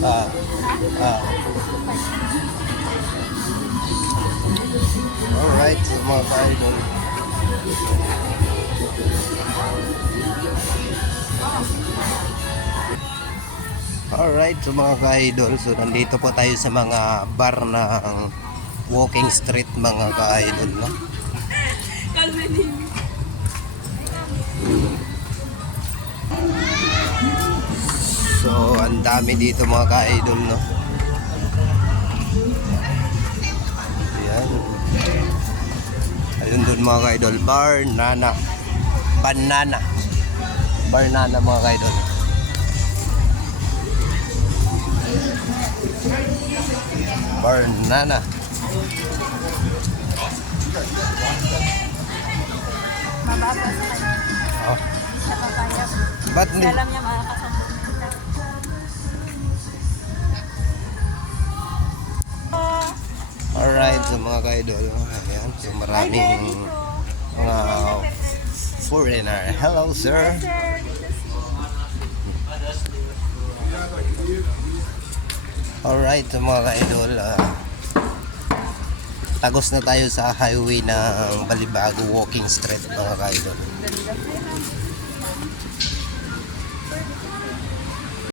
Ah, ah. Alright, so mga ka-idol. Alright, so mga ka-idol. So nandito po tayo sa mga bar ng walking street mga ka-idol, no? So ang dami dito mga ka-idol, no? Ayan. Ayun doon mga ka-idol, Banana. Banana mga ka-idol. Banana. Mababa sa kanya. Oh. Sa papaya. Ba't Hindi alam niya makakasama. Alright, so mga ka-idol. Ayan, so maraming mga foreigner. Hello sir. Alright, so mga ka-idol. Tagos na tayo sa highway ng Balibago Walking Street mga ka-idol.